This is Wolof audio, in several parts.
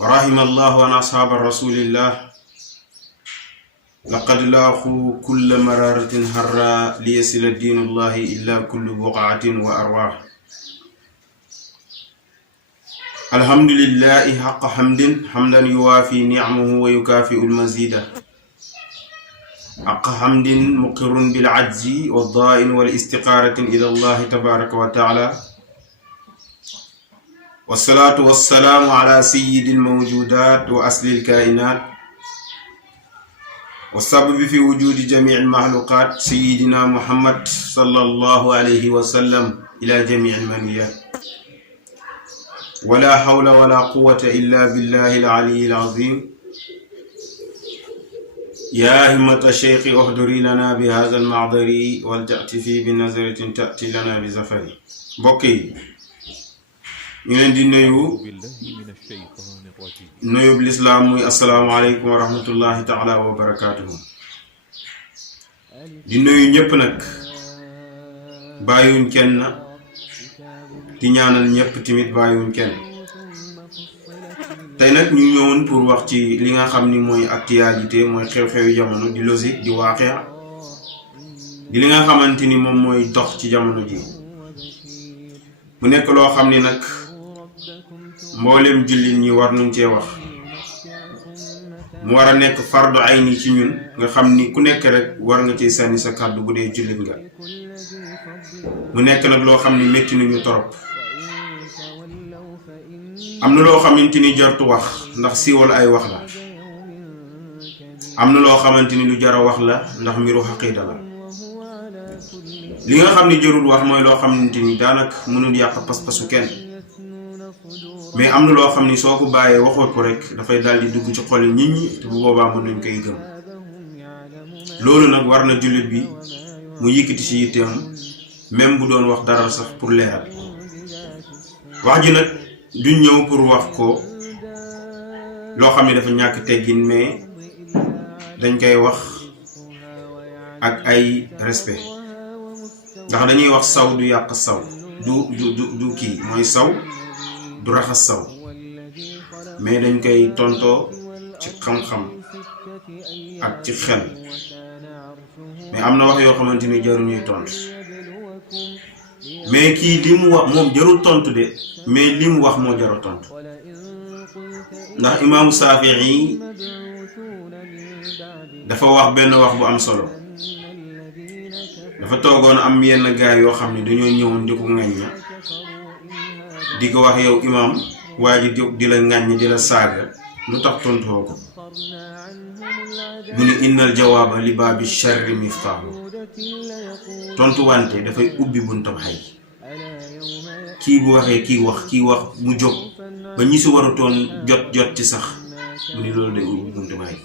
ورحم الله أن أصحاب رسول الله لقد لاقوا كل مرارة هرا ليصل الدين الله إلا كل بقعة وأرواح. الحمد لله حق حمد حمدا يوافي نعمه ويكافئ المزيد، حق حمد مقر بالعجز والضائن والاستقارة إلى الله تبارك وتعالى، والصلاة والسلام على سيد الموجودات وأصل الكائنات والسبب في وجود جميع المخلوقات سيدنا محمد صلى الله عليه وسلم إلى جميع المنيات. ولا حول ولا قوة إلا بالله العلي العظيم. يا همة الشيخ احضري لنا بهذا المعذر ولتأتي بنظرة تأتي لنا بزفر. بوكي ñu leen di nuyu l'islam muy assalamu alaykum wa rahmatullahi ta'ala wa barakatuh. di nuyu ñëpp nag bàyyiwuñ kenn di ñaanal ñëpp timit bàyyiwuñ kenn. tey nag ñu ñëwoon pour wax ci li nga xam ni mooy actualité mooy xew-xewi jamono di logique di waaqia di li nga xamante ni moom mooy dox ci jamono ji mu nekk loo xam ni nag mboolem jullit ñi war nañ cee wax mu war a nekk fardu ayni ci ñun nga xam ni ku nekk rek war nga cee sànni sa kàddu bu dee jullit nga. mu nekk nag loo xam ni métti nañu torop, am na loo xamante ni jartu wax ndax siiwal ay wax la, am na loo xamante ni lu jar a wax la ndax mbiru xaqiida la. li nga xam ni jarul wax mooy loo xamante ni daanaka mënul yàq pas-pasu kenn, mais am na loo xam ni soo ko bàyyee waxoo ko rek dafay daal di dugg ci xol nit ñi te bu boobaa mën nañ koy gëm. loolu nag war na jullit bi mu yëkkati ci yitteem même bu doon wax dara sax pour leeral wax ji nag duñ ñëw pour wax ko loo xam ne dafa ñàkk teggin, mais dañ koy wax ak ay respect ndax dañuy wax saw du yàq saw du kii mooy saw du raxas saw, mais dañ koy tontoo ci xam-xam ak ci xel. mais am na wax yoo xamante ni jaru ñuy tontu, mais kii li mu wax moom jarul tontu de, mais li mu wax moo jaru tontu. ndax imaamu Saafi'i dafa wax benn wax bu am solo. dafa toogoon am yenn gaay yoo xam ne dañoo ñëwoon di ko ŋañña di ko wax yow imaam waa ji jóg di la ŋàññ di la saaga lu tax tontoo ko. mu ni innal jawaaba li baabi sharri miftaahu, tontu wante dafay ubbi buntam xay. kii bu waxee kii wax mu jóg ba ñi si warutoon jot ci sax mu ni loolu day ubbi buntam xay.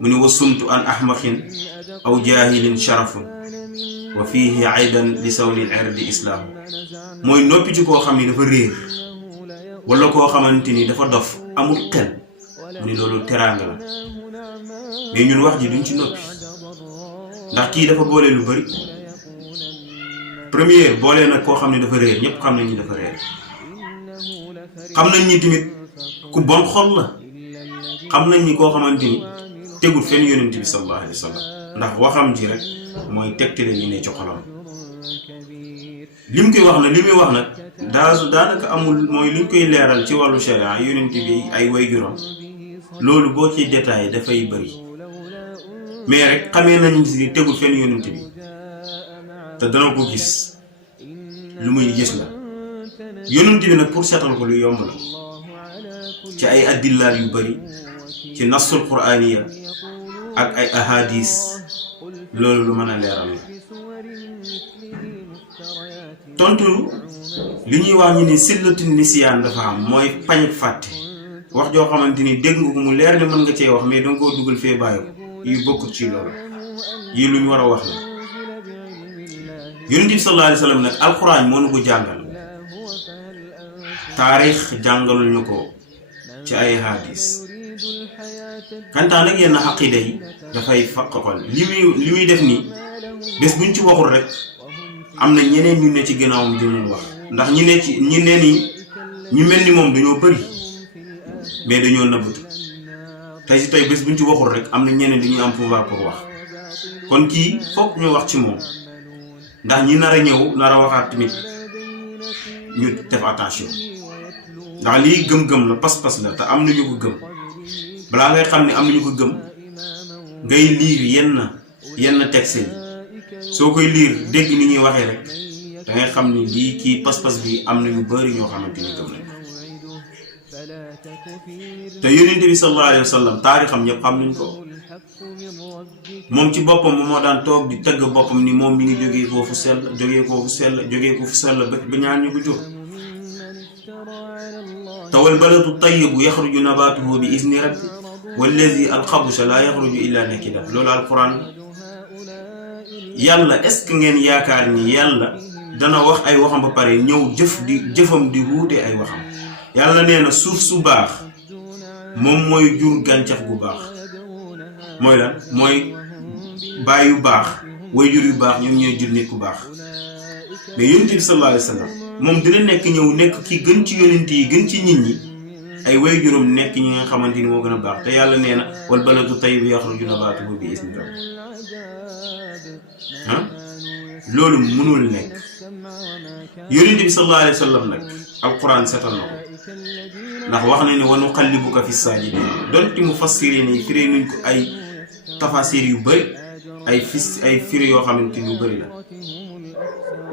mu ni wa sumtu an ahmaqin aw jaahilin sharafun wa fiihi aydan li sawnil irdi islaamu. mooy noppi ci koo xam ni dafa réer wala koo xamante ni dafa dof amul xel, mu ni loolu teraanga la. mais ñun wax ji duñ ci noppi ndax kii dafa boole lu bari. première boole nag koo xam ne dafa réer, ñëpp xam nañ ni dafa réer. xam nañ ni tamit ku bon xol la, xam nañ ni koo xamante ni tegul fenn yonent bi sallallahu alayhi wa sallam ndax waxam ji rek mooy tegtale li ne ci xolam. li mu koy wax nag li muy wax nag daanaka amul mooy liñ koy leeral ci wàllu sharia yonent bi ay waajuram loolu boo ci détaillé dafay bëri, mais rek xamee nañ si tegul fenn yonent bi te dana ko gis lu muy gis la. yonent bi nag pour seetal ko lu yomb la ci ay addillaat yu bëri ci nasul quraaniya ak ay ahadis, loolu lu mën a leeral la. tontu li ñuy wax ñu ni sillatu nisiyaan dafa am, mooy pañ fàtte. wax joo xamante ni dégg nga ko mu leer ne mën nga cee wax mais danga koo dugal fee bàyyi ko, yu bokkut ci loolu, yi lu ñu war a wax la. yonent bi sallallahu alayhi wa sallam nag alxuraan moo nu ko jàngal, taarix jàngalul ñu ko ci ay hadis. kantaan nag yenn aqida yi dafay faqal li muy def nii bés buñ ci waxul rek am na ñeneen ñu ne ci gannaawam dinañ wax, ndax ñi ne ni ñu mel ni moom dañoo bëri. mais dañoo nëbbatu tey si tey bés buñ ci waxul rek am na ñeneen dañuy am pouvoir pour wax kon kii foog ñu wax ci moom ndax ñi nar a ñëw nar a waxaat tamit ñu def attention ndax lii gëm-gëm la pas-pas la te am na ñu ko gëm balaa ngay xam ne am na ñu ko gëm ngay liir yenn texte yi soo koy liir dégg ni ñuy waxee rek da ngay xam ni lii kii pas-pas bi am na ñu bari ñoo xamante ni gëm nañ ko te yonent bi sallallahu alayhi wa sallam taarixam ñëpp xam nañ ko moom ci boppam moo daan toog di tëgg boppam ni moom mi ngi jógee foofu sell jógee foofu sell ba ñaan ñu ko jur te wal baladu tayyibu yaxruju nabaatuhu bi izni rabbi wallazi alxabusa laa yaxruju illa nakida loolu alquran yàlla est-ce que ngeen yaakaar ni yàlla dana wax ay waxam ba pare ñëw jëfam di wuute ay waxam yàlla nee na suuf su baax moom mooy jur gàncax gu baax mooy lan mooy baay yu baax waajur yu baax ñoom ñooy jur nit ku baax mais yonent bi sallallahu alayhi wa sallam moom dina nekk ki gën ci yonent yi gën ci nit ñi ay waajuram nekk ñi nga xamante ni moo gën a baax te yàlla nee na wal baladu tayyibu yaxruju nabaatuhu bi izni rabbi loolu mënul nekk yonent bi sallallahu alayhi wa sallam nag alquran setal na ko ndax wax na ne wa nuqallibuka fi saajidin donte mufassirin yi firee nuñ ko ay tafasir yu bëri ay firi yoo xamante ni yu bëri la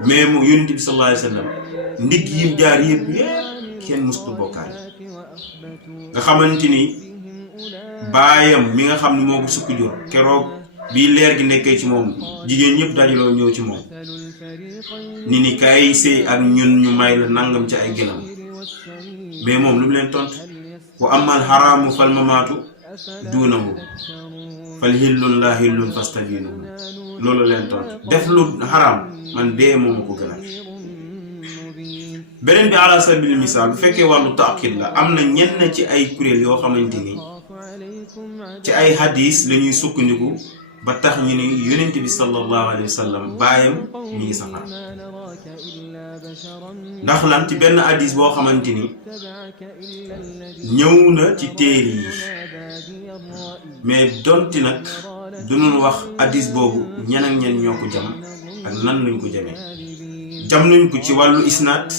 mais mu yonent bi sallallahu alayhi wa sallam ndigg yim jaar yëpp kenn mustu bokkaale nga xamante ni baayam mi nga xam ne moo ko sukk jur keroog bii leer gi nekkee ci moom jigéen ñëpp dajaloo ñëw ci moom ni kaay sëy ak ñun ñu may la nangam ci ay gënam mais moom lu mu leen tontu wa amal xaraamu fal mamaatu duunahu fal hillun la hillun fastabinuhu loolu leen tontu def lu xaraam man dee moom ko gënal beneen bi ala sabil misaal bu fekkee wàllu taaqid la am na ñenn ci ay kuréel yoo xamante ni ci ay hadis la ñuy sukkandiku ba tax ñu ne yonent bi sallallahu alayhi wa sallam baayam mi ngi safara ndax lan ci benn hadis boo xamante ni ñëw na ci téere yi mais donti nag duñu wax hadis boobu ñan ak ñan ñoo ko jam ak nan lañ ko jamee jam nañ ko ci wàllu isnaad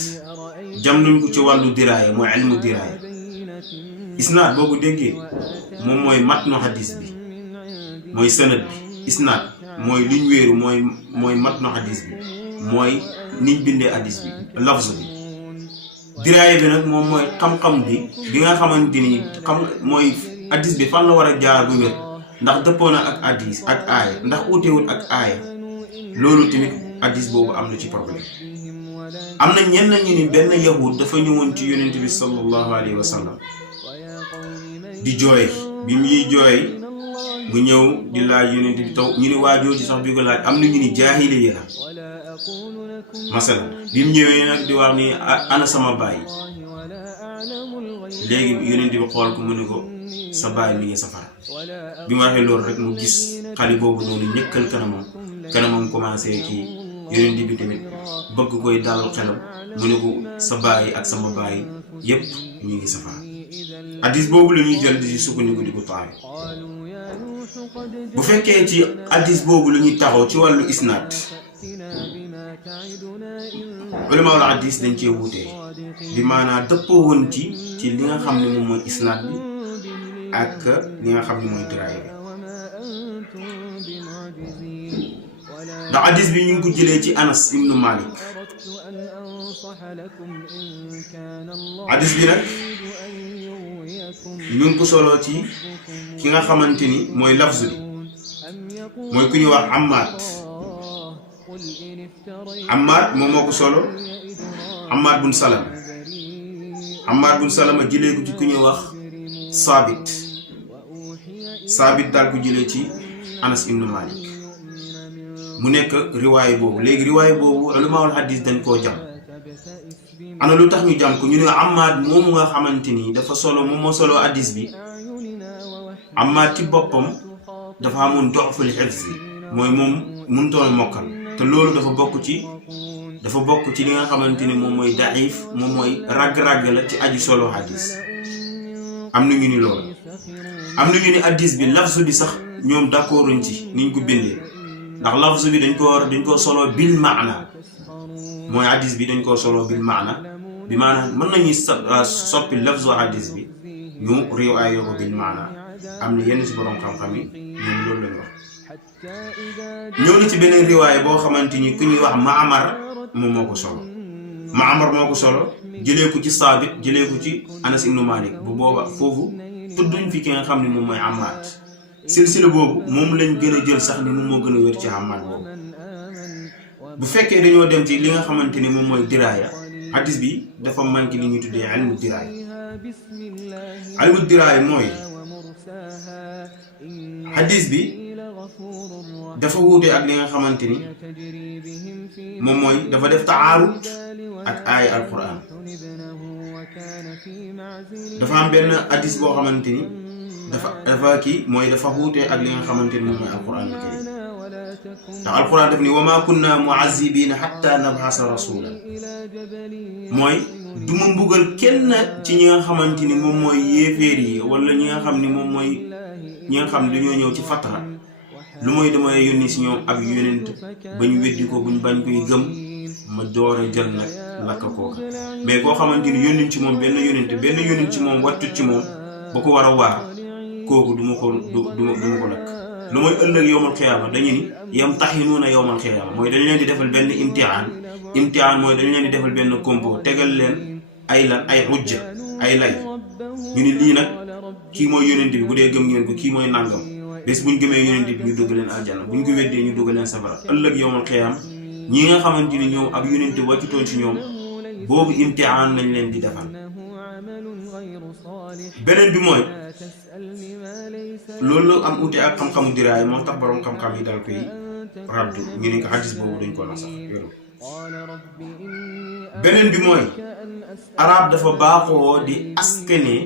jam nañ ko ci wàllu diraaya mooy ilmu diraaya isnaad boo ko déggee moom mooy matnu hadis bi mooy sanad bi isnaad mooy liñ wéeru mooy matnu hadis bi mooy niñ bindee hadis bi lafz bi diraaya bi nag moom mooy xam-xam bi nga xamante ni mooy hadis bi fan la war a jaar bu wér ndax dëppoo na ak hadis ak aaya ndax uutewul ak aaya loolu tamit hadis boobu am na ci problème am na ñenn ñu ni benn yahud dafa ñëwoon ci yonent bi sallallahu alayhi wa sallam di jooy bi muy jooy mu ñëw di laaj yonent bi taw ñu ni waajoo ci sax bi ko laaj am na ñu ni jaahiliya la masala bi mu ñëwee nag di wax ni ana sama baay léegi yonent bi xool ko mu ne ko sa baay mi ngi safara bi mu waxee loolu rek mu gis xale boobu noonu ñëkkal kanamam commencé kii yonent bi tamit bëgg koy dalal xelam mu ne ko sa baay ak sama baay yépp ñu ngi safara hadis boobu la ñuy jël di sukkandiku di ko taxaw bu fekkee ci hadis boobu la ñuy taxaw ci wàllu isnaad ulama wala hadis dañ cee wuutee bi maanaam dëppoo woon ci li nga xam ne moom mooy isnaad bi ak li nga xam ne mooy diraaya bi ndax hadis bi ñu ngi ko jëlee ci Anas ibnu Malik hadis bi nag ñu ngi ko soloo ci ki nga xamante ni mooy lafz bi mooy ku ñuy wax Ammar moom moo ko solo Ammar bun Salama jëlee ko ci ku ñuy wax Saabit daal ko jëlee ci Anas ibnu Malik mu nekk riwaay boobu léegi riwaay boobu ulamaul hadis dañ koo jam ana lu tax ñu jam ko ñu ne Ammar moomu nga xamante ni dafa solo moom moo solo hadis bi Ammar ci boppam dafa amoon doxful hifz mooy moom mënutoon mokkal te loolu dafa bokk ci li nga xamante ni moom mooy daif moom mooy ragg-ragg la ci aji solo hadis am na ñu ni loolu am na ñu ni hadis bi lafzu bi sax ñoom d'accorduñ ci niñ ko bindee ndax lafzu bi dañ ko solo bil maana mooy hadis bi dañ ko solo bil maana bi maanaam mën nañuy soppi lafzu hadis bi ñu riwaayoo ko bil maana am na yenn si borom xam-xam yi ñoom loolu lañ wax. ñëw na ci beneen riwaay boo xamante ni ku ñuy wax Maamar moom moo ko solo Maamar moo ko solo jëlee ko ci Saabit jëlee ko ci Anas ibnu Malik bu booba foofu tudduñ fi ki nga xam ne moom mooy Ammaad silsila boobu moom lañ gën a jël sax ni moom moo gën a wér ci Ammaad boobu. bu fekkee dañoo dem ci li nga xamante ni moom mooy diraaya hadis bi dafa manqué li ñuy tuddee ilmu diraaya. ilmu diraaya mooy hadis bi dafa wuute ak li nga xamante ni moom mooy dafa def taarud ak aaya alquran. dafa am benn hadis boo xamante ni dafa kii mooy dafa wuute ak li nga xamante ni moom mooy alquran bi kay ndax alquran daf ni wa ma kunna mu'azzibina hatta nab'asa rasulan mooy du ma mbugal kenn ci ñi nga xamante ni moom mooy yéeféer yi wala ñi nga xam ni moom mooy ñi nga xam ne dañoo ñëw ci fatara lu mooy damay yónni si ñoom ab yonent ba ñu weddi ko buñ bañ koy gëm ma door a jël nag lakk kooka mais koo xamante ni yónniñ ci moom benn yonent ci moom wattut ci moom ba ko war a waar kooku du ma ko lakk. lu mooy ëllëg yowmal xiyaama dañu ni yamtaxinuuna yowmal xiyaama mooy dañu leen di defal benn imtihaan mooy dañu leen di defal benn compo tegal leen ay hujja ay lay ñu ni lii nag kii mooy yonent bi bu dee gëm ngeen ko kii mooy nàngam bés buñ gëmee yonent bi ñu dugg leen aljanna buñ ko weddee ñu dugg leen safara ëllëg yowmal xiyaama ñi nga xamante ni ñoom ab yonent wàccutoon ci ñoom boobu imtihaan lañ leen di defal. beneen bi mooy loolu am uute ak xam-xamu diraay moo tax borom xam-xam yi dal koy raddu ñu ne ko hadis boobu dañ ko nasax yoru. beneen bi mooy arab dafa baaxoo di askane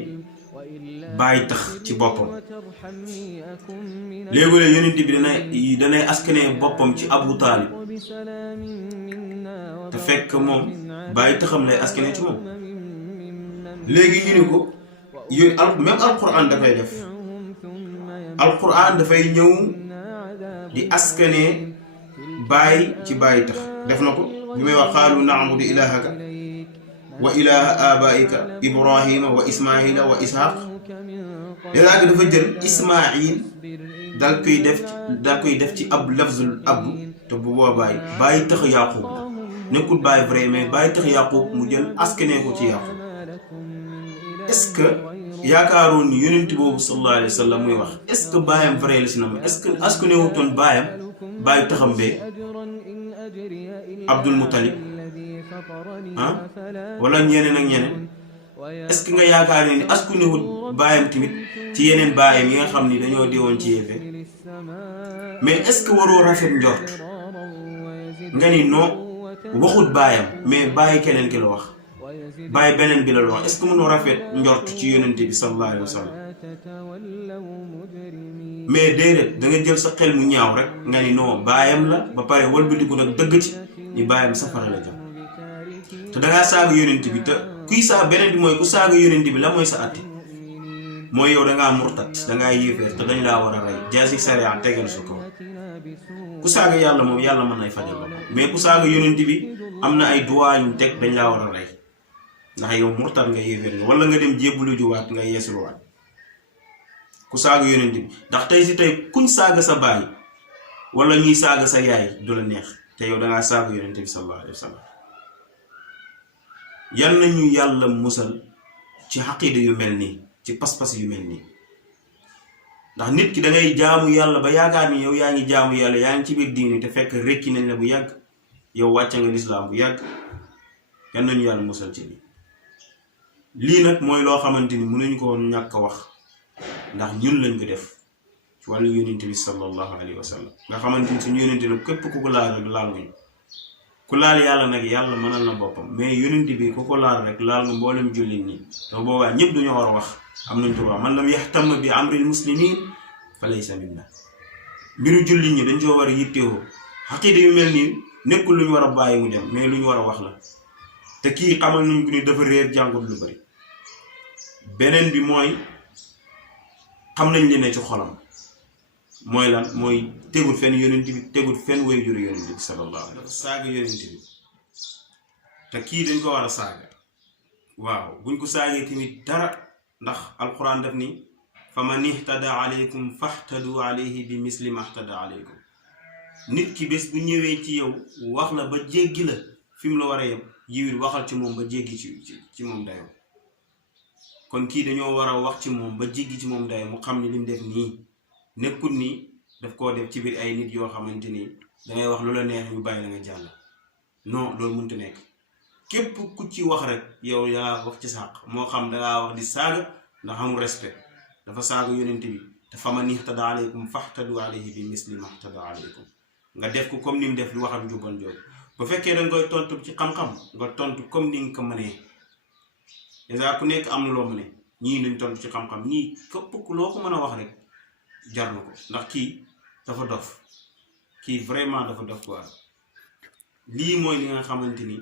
bàyyi tax ci boppam léegi-léeg yonent bi danay askane boppam ci Abu Taalib te fekk moom bàyyi taxam lay askane ci moom léegi ñu ni ko yooyu même alquran dafay def alquran dafay ñëw di askane bàyyi ci bàyyi tax def na ko bi may wax qaalu na'budu ilahaka wa ilaha abaika ibrahima wa ismaila wa ishaq léegi dafa jël ismail dal koy def ci ab lafzul ab te bu boobaa bàyyi tax yaqub la nekkul bàyyi vrai mais bàyyi tax yaqub mu jël askane ko ci yaqub. est-ce que yaakaaroon ni yonent boobu sallallahu alayhi wa sallam muy wax est-ce que baayam vrai la si na ma est-ce que askane wutoon baayam bàyyi taxam bee Abdul Muttalib wala ñeneen ak ñeneen est-ce que nga yaakaar ni askane wut baayam tamit ci yeneen baayam yi nga xam ni dañoo deewoon ci yéefe mais est-ce que waroo rafet njort nga ni non waxut baayam mais bàyyi keneen ki la wax bàyyi beneen bi la wax est-ce que mënoo rafet njort ci yonent bi sallallahu alayhi wa sallam mais déedéet da nga jël sa xel mu ñaaw rek nga ni non baayam la ba pare walbatiku nag dëgg ci ni baayam safara la jëm te dangaa saaga yonent bi te kuy saa beneen bi mooy ku saaga yonent bi la mooy sa atti mooy yow dangaa murtat dangaa yéefeer te dañ laa war a rey jaasi sariya tegal su ko ku saaga yàlla moom yàlla mën nay fajal la mais ku saaga yonent bi am na ay droit ñu teg dañ laa war a rey ndax yow murtat nga yéefeer nga wala nga dem jébbalu juwaat nga yeesuluwaat ku saaga yonent bi ndax tey si tey kuñ saaga sa baay wala ñuy saaga sa yaay du la neex te yow dangaa saaga yonent bi sallallahu alayhi wa sallam. yal nañu yàlla musal ci xaqiida yu mel nii ci pas-pas yu mel nii ndax nit ki da ngay jaamu yàlla ba yaakaar ni yow yaa ngi jaamu yàlla yaa ngi ci biir diini te fekk rekki nañ la bu yàgg yow wàcce nga lislaam bu yàgg. yal nañu yàlla musal ci lii nag mooy loo xamante ni mënuñu ko woon ñàkk a wax ndax ñun lañ ko def ci wàllu yonent bi sallallahu alayhi wa sallam nga xamante ni suñu yonent nag képp ku ko laal rek laal nga ñu ku laal yàlla nag yàlla mënal na boppam mais yonent bi ku ko laal rek laal nga mboolem jullit ñi te boobaa ñëpp dañoo war a wax am nañ droit man lam yahtam bi amril muslimin fa laysa minna mbiru jullit ñi dañ coo war a yittewoo xaqiida yu mel nii nekkul lu ñu war a bàyyi mu dem mais lu ñu war a wax la te kii xamal nañ ko ni dafa réer jàngut lu bari beneen bi mooy xam nañ li ne ci xolam mooy lan mooy tegul fenn yonent bi tegul fenn way juru yonent bi sallallahu alayhi wa sallam saaga yonent bi te kii dañ ko war a saaga waaw buñ ko saagee tamit dara ndax alquran daf ni fa man ihtada alaykum fahtadu alayhi bi misli ma ihtada alaykum nit ki bés bu ñëwee ci yow wax la ba jéggi la fi mu la war a yem yiwit waxal ci moom ba jéggi ci moom dayoo kon kii dañoo war a wax ci moom ba jéggi ci moom dayoo mu xam ni lim def nii nekkul ni daf koo def ci biir ay nit yoo xamante ni dangay wax lu la neex ñu bàyyi la nga jàll non loolu mënut a nekk képp ku ci wax rek yow yaa wax ci sàq moo xam dangaa wax di saaga ndax amul respect dafa saaga yonent bi te fa man ihtada alaykum fahtadu alayhi bi misli ma ihtada alaykum nga def ko comme ni mu def lu waxam jubban jooju bu fekkee da nga koy tontu ci xam-xam nga tontu comme ni nga ko mënee déjà ku nekk am na loo mënee ñii nañ tontu ci xam-xam ñii képp ku loo ko mën a wax rek jar na ko ndax kii dafa dof kii vraiment dafa dof quoi lii mooy li nga xamante ni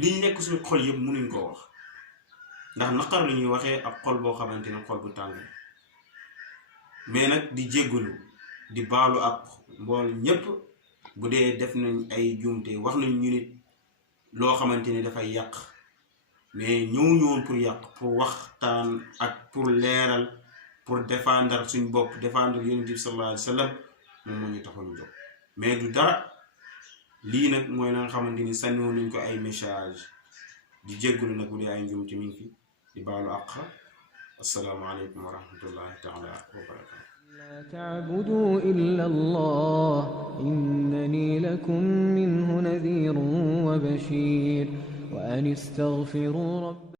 liñ nekk suñu xol yëpp mënuñ koo wax ndax naqar lu ñuy waxee ak xol boo xamante ne xol bu tàng mais nag di jéggalu di baalu ak mbool ñépp bu dee def nañ ay juumte wax nañ ñu nit loo xamante ne dafay yàq mais ñëw ñëwoon pour yàq pour waxtaan ak pour leeral pour défendre suñ bopp défendre yonent bi sallallahu alayhi wa sallam moom moo ñu taxoon jóg mais du dara lii nag mooy la nga xamante ni sànniwoon nañ ko ay message di jéggalu nag bu dee ay njuumte mi ngi fi di baalu àq asalaamaaleykum wa rahmatullahi taala wa barakatu لا تعبدوا إلا الله إنني لكم منه نذير وبشير وأن استغفروا رب